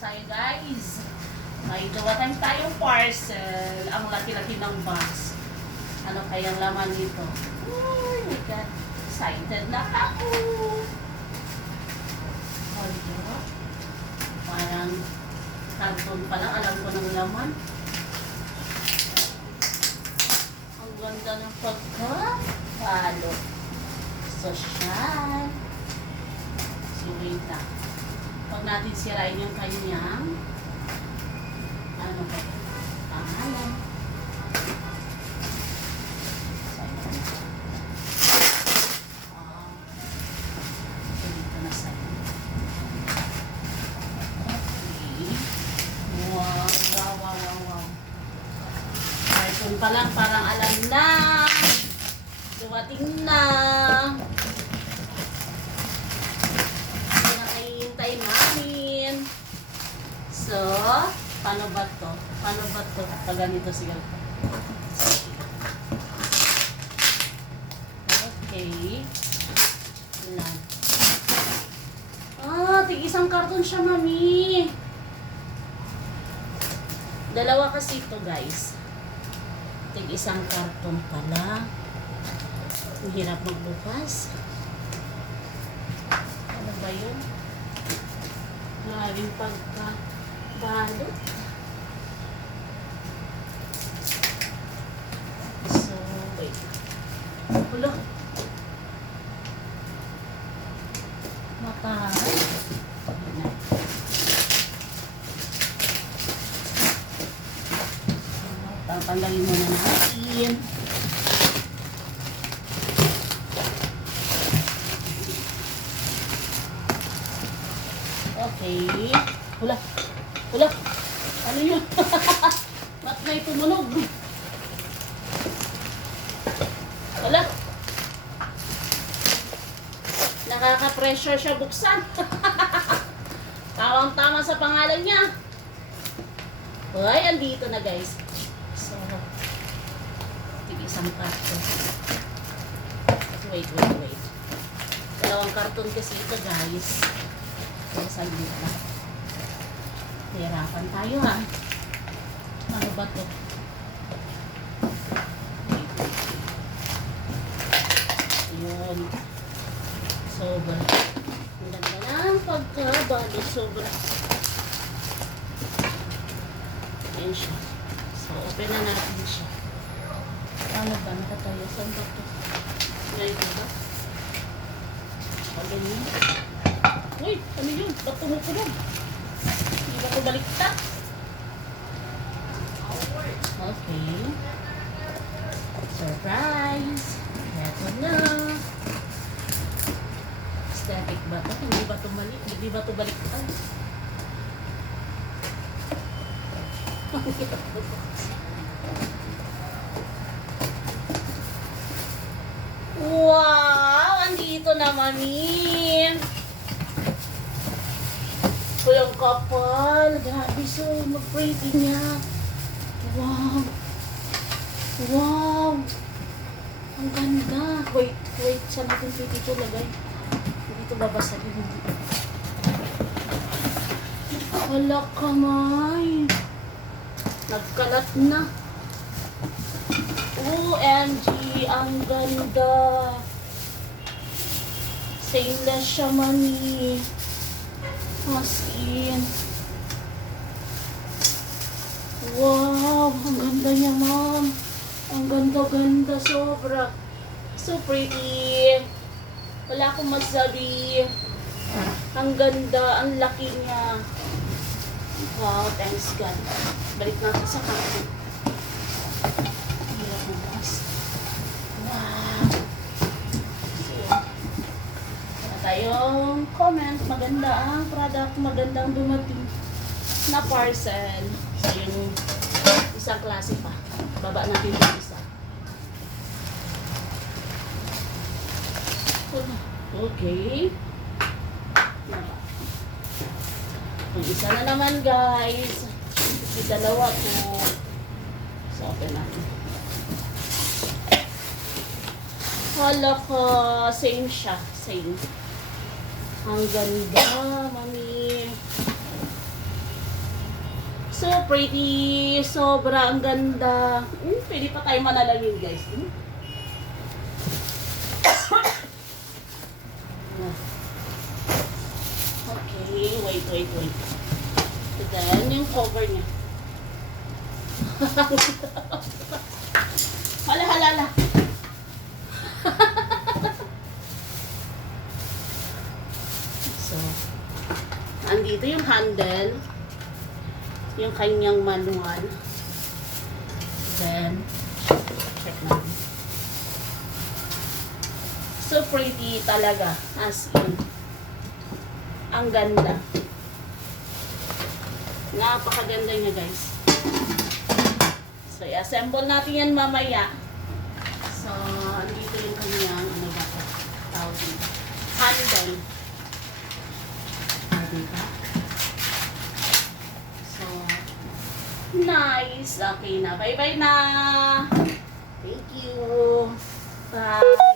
tayo guys. May dumating tayong parcel. Ang laki-laki ng box. Ano kayang laman nito? Oh my God. Excited na ako. Oh, diba? Parang karton pa lang. Alam ko ng laman. Ang ganda ng pagka-balot. Sosyal. Siwita. Huwag natin sirain yung kanyang ano ba? Pangalan. Dito na sa'yo. Okay. Wow. Cartoon pa lang, parang alam na. Dumating na. Hinahintay namin. So, paano ba to? Pag ganito sigal ko. Okay. Ilan? Tig isang karton siya, mami. Dalawa kasi ito, guys. Tig isang karton pala. Ang hirap magbukas. Ano ba yun? Maraming pagka-balot. So, wait. Hulo. Mata. Tatanggalin muna natin. Okay. Hula. Ano yun? Ba't may tumunog? Wala. Nakaka-pressure siya buksan. Tawang-tama sa pangalan niya. Hoy, andito na guys. So, isang karton. Wait. Dalawang karton kasi ito guys. Sa dito. Hirapan tayo ha. Ano ba to? Yun. Sobra. Ang ganda ng pagkabalo. Sobra. Ayan siya. So, open na natin siya. Ano ba? Nakatayo. Saan ba ito? Ngayon ba? O, ganyan. Uy! Ano yun? Ba't tumukulog? Hindi ba ito baliktad? Okay. Surprise! Eto na. Static ba ito? Hindi ba ito mali? Hindi ba ito baliktad? Wow! Andito na, mami! Kulang kapal. Grabe, so mag-pretty niya. Wow! Ang ganda. Wait. Saan natin dito lagay? Dito babasagin. Hala kamay. Nagkalat na. OMG! Ang ganda. Stainless siya, mami. As in. Wow! Ang ganda niya, ma'am. Ang ganda. Sobra. So pretty. Wala akong masabi. Ang ganda. Ang laki niya. Wow, thanks God. Balik natin sa karton. Hirap bukas. Wow. So, wala tayong comment. Maganda ang product. Magandang dumating na parcel. So, yung isang klase pa. Baba natin yung isa. Okay. Yung isa na naman guys. Yung dalawa po. So, open natin. Hala ka. Same siya. Same. Ang ganda, mami. So pretty. Sobra. Ang ganda. Pwede pa tayo manalangin, guys. Okay. Wait. Then, yung cover niya. Hala. So, andito yung handle, yung kanyang manual. Then, check natin. So pretty talaga, as in. Ang ganda. Napakaganda niya, guys. So, i-assemble natin yan mamaya. So, andito yung kanyang, ano ba ito? Tawag dito. Handle. Dito. So, nice. Okay na. Bye-bye na. Thank you. Bye.